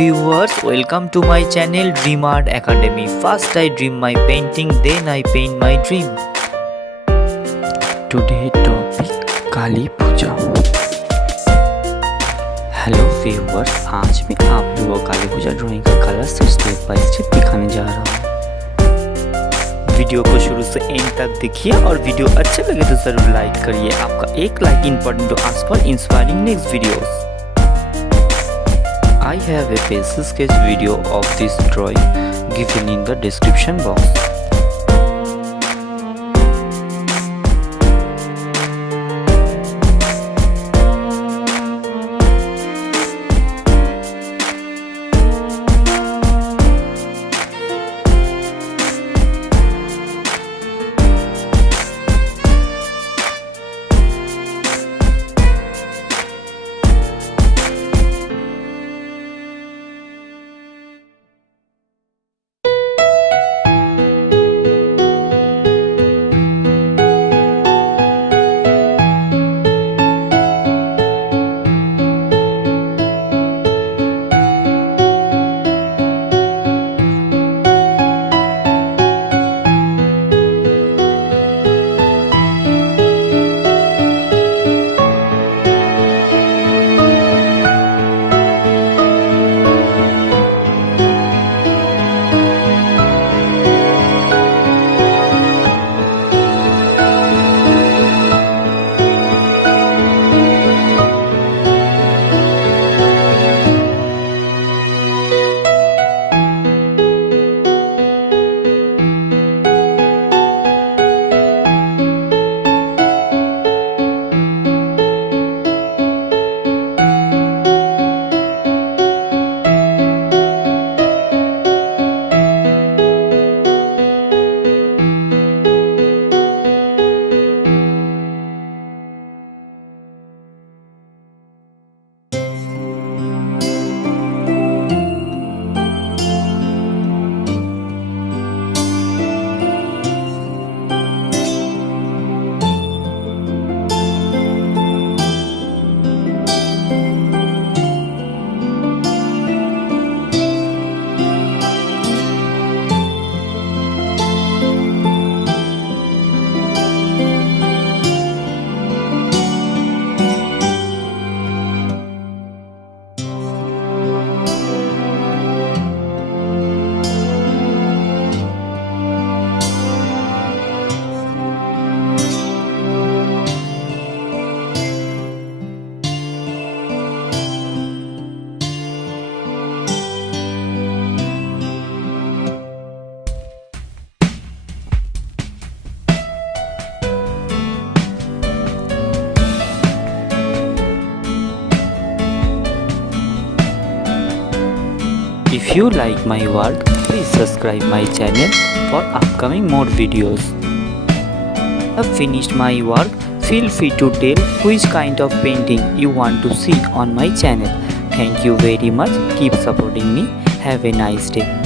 viewers, welcome to my channel Dream Art Academy. First I dream my painting, then I paint my dream. Today topic Kali Puja. Hello viewers, आज मैं आप लोगों को Kali Puja drawing का colour से step by step दिखाने जा रहा हूँ। वीडियो को शुरू से एंड तक देखिए और वीडियो अच्छे लगे तो जरूर लाइक करिए। आपका एक like important to us for inspiring next videos. I have a pencil sketch video of this drawing given in the description box. If you like my work, please subscribe my channel for upcoming more videos. Have finished my work, feel free to tell which kind of painting you want to see on my channel. Thank you very much. Keep supporting me. Have a nice day.